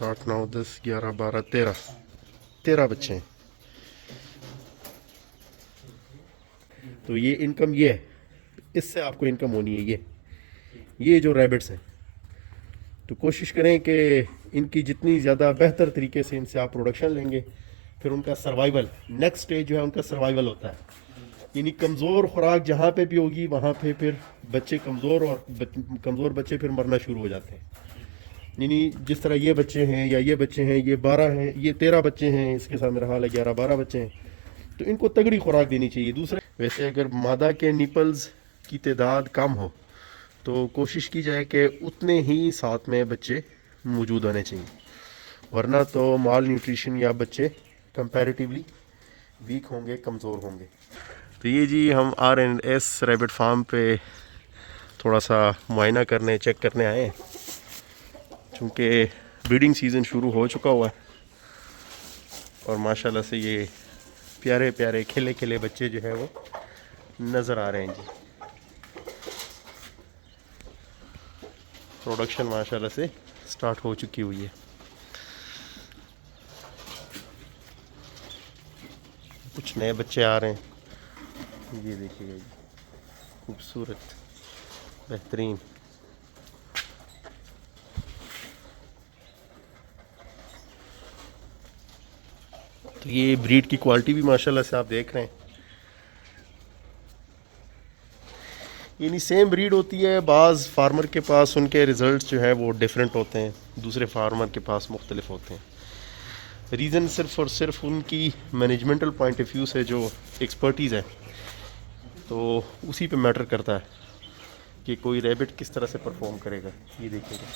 7 8 9 10 11 12 13 बच्चे हैं। तो ये इनकम ये है, इससे आपको इनकम होनी है। ये जो रैबिट्स हैं, तो कोशिश करें कि इनकी जितनी ज़्यादा बेहतर तरीके से इनसे आप प्रोडक्शन लेंगे, फिर उनका सर्वाइवल, नेक्स्ट स्टेज जो है उनका सर्वाइवल होता है। यानी कमज़ोर खुराक जहाँ पे भी होगी वहाँ पे फिर बच्चे कमज़ोर, और कमज़ोर बच्चे फिर मरना शुरू हो जाते हैं। यानी जिस तरह ये बच्चे हैं या ये बच्चे हैं, ये 12 हैं, ये 13 बच्चे हैं, इसके साथ मेरा हाल है 11 12 बच्चे हैं। तो इनको तगड़ी खुराक देनी चाहिए। दूसरा, वैसे अगर मादा के निपल्स की तादाद कम हो तो कोशिश की जाए कि उतने ही साथ में बच्चे मौजूद होने चाहिए, वरना तो माल न्यूट्रिशन या बच्चे कंपैरेटिवली वीक होंगे, कमज़ोर होंगे। तो ये जी हम R&S रैबिट फार्म पे थोड़ा सा मुआयना करने, चेक करने आए हैं, क्योंकि ब्रीडिंग सीज़न शुरू हो चुका हुआ है और माशाल्लाह से ये प्यारे प्यारे खिले खिले बच्चे जो है वो नज़र आ रहे हैं जी। प्रोडक्शन माशाल्लाह से स्टार्ट हो चुकी हुई है। कुछ नए बच्चे आ रहे हैं, ये देखिएगा जी, खूबसूरत, बेहतरीन। तो ये ब्रीड की क्वालिटी भी माशाल्लाह से आप देख रहे हैं, यानी सेम ब्रीड होती है। बाज़ फार्मर के पास उनके रिज़ल्ट जो है वो डिफरेंट होते हैं, दूसरे फार्मर के पास मुख्तलिफ होते हैं। रीज़न सिर्फ और सिर्फ उनकी मैनेजमेंटल पॉइंट ऑफ व्यू से जो एक्सपर्टीज़ है, तो उसी पे मैटर करता है कि कोई रैबिट किस तरह से परफॉर्म करेगा। ये देखिएगा,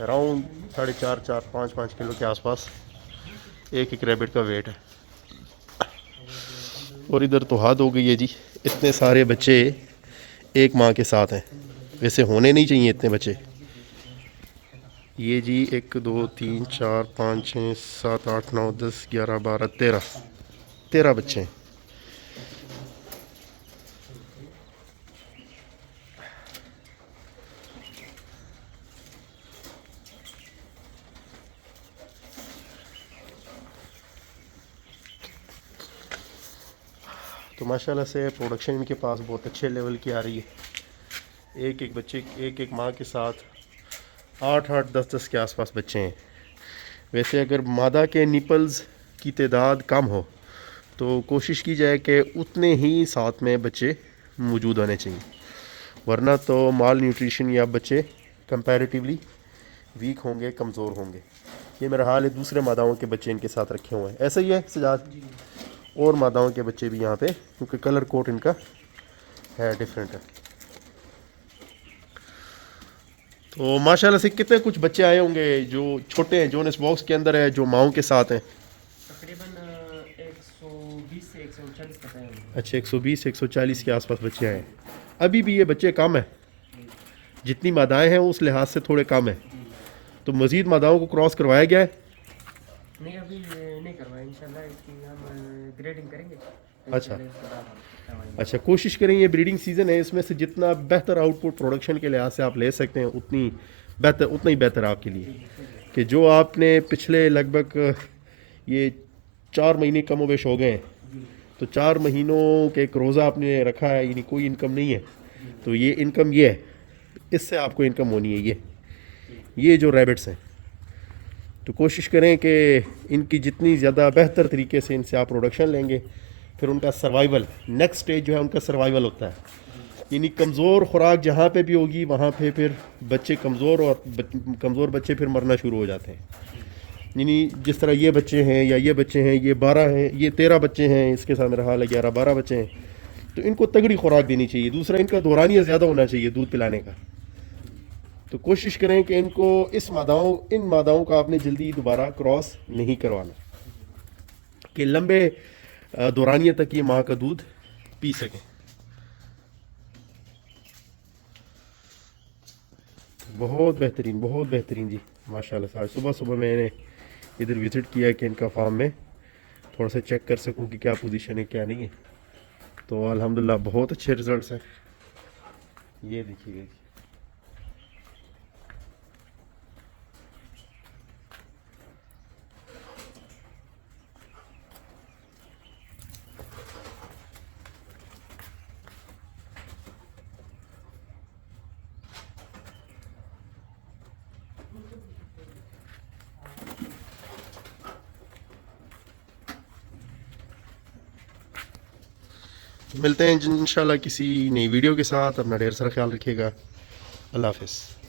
अराउंड 4.5 4 5 5 किलो के आसपास एक एक रैबिट का वेट है। और इधर तो हद हो गई है जी, इतने सारे बच्चे एक माँ के साथ हैं, वैसे होने नहीं चाहिए इतने बच्चे। ये जी 1 2 3 4 5 6 7 8 9 10 11 12 13 बच्चे हैं। तो माशाल्लाह से प्रोडक्शन इनके पास बहुत अच्छे लेवल की आ रही है। एक एक बच्चे, एक एक माँ के साथ 8 8 10 10 के आसपास बच्चे हैं। वैसे अगर मादा के निपल्स की तादाद कम हो तो कोशिश की जाए कि उतने ही साथ में बच्चे मौजूद होने चाहिए, वरना तो माल न्यूट्रिशन या बच्चे कंपैरेटिवली वीक होंगे, कमज़ोर होंगे। ये मेरा हाल है, दूसरे मादाओं के बच्चे इनके साथ रखे हुए हैं। ऐसा ही है सजाद, और मादाओं के बच्चे भी यहाँ पे, क्योंकि कलर कोट इनका है, डिफरेंट है। तो माशाल्लाह से कितने कुछ बच्चे आए होंगे जो छोटे हैं, जो इस बॉक्स के अंदर है, जो माओं के साथ हैं। तकरीबन 120 से 140 तक आए होंगे। अच्छा, 120 140 के आसपास बच्चे आए हैं। अभी भी ये बच्चे कम है, जी जितनी मादाएं हैं उस लिहाज से थोड़े कम है। जी। तो मज़ीद मादाओं को क्रॉस करवाया गया है। नहीं, अभी नहीं करवाया, इंशाल्लाह इसकी हम ग्रेडिंग करेंगे तो अच्छा इंशाल्लाह इसके बाद हम करवाएंगे। अच्छा, कोशिश करें, ये ब्रीडिंग सीज़न है, इसमें से जितना बेहतर आउटपुट प्रोडक्शन के लिहाज से आप ले सकते हैं उतनी बेहतर, उतना ही बेहतर आपके लिए। जी जी, शुक्रिया। कि जो आपने पिछले लगभग ये 4 महीने कम वेश हो गए हैं, जी तो 4 महीनों के एक रोज़ा आपने रखा है, यानी कोई इनकम नहीं है। जी तो ये इनकम ये है, इससे आपको इनकम होनी है। जी ये जो रैबिट्स हैं, तो कोशिश करें कि इनकी जितनी ज़्यादा बेहतर तरीके से इनसे आप प्रोडक्शन लेंगे, फिर उनका सर्वाइवल, नेक्स्ट स्टेज जो है उनका सर्वाइवल होता है। जी यानी कमज़ोर खुराक जहाँ पे भी होगी वहाँ पे फिर बच्चे कमज़ोर, और कमज़ोर बच्चे फिर मरना शुरू हो जाते हैं। जी यानी जिस तरह ये बच्चे हैं या ये बच्चे हैं, ये 12 हैं, ये 13 बच्चे हैं, इसके साथ मेरा हाल है 11 12 बच्चे हैं। तो इनको तगड़ी खुराक देनी चाहिए। दूसरा, इनका दौरानिया ज़्यादा होना चाहिए दूध पिलाने का। जी तो कोशिश करें कि इनको इन मादाओं का आपने जल्दी दोबारा क्रॉस नहीं करवाना, जी कि लंबे दौरानिया तक ये माँ का दूध पी सकें। बहुत बेहतरीन जी, माशाल्लाह से। आज सुबह सुबह मैंने इधर विज़िट किया कि इनका फार्म में थोड़ा सा चेक कर सकूं कि क्या पोजीशन है, क्या नहीं है। तो अल्हम्दुलिल्लाह बहुत अच्छे रिजल्ट्स हैं। ये देखिएगा जी, मिलते हैं इंशाल्लाह किसी नई वीडियो के साथ। अपना ढेर सारा ख्याल रखिएगा। अल्लाह हाफिज़।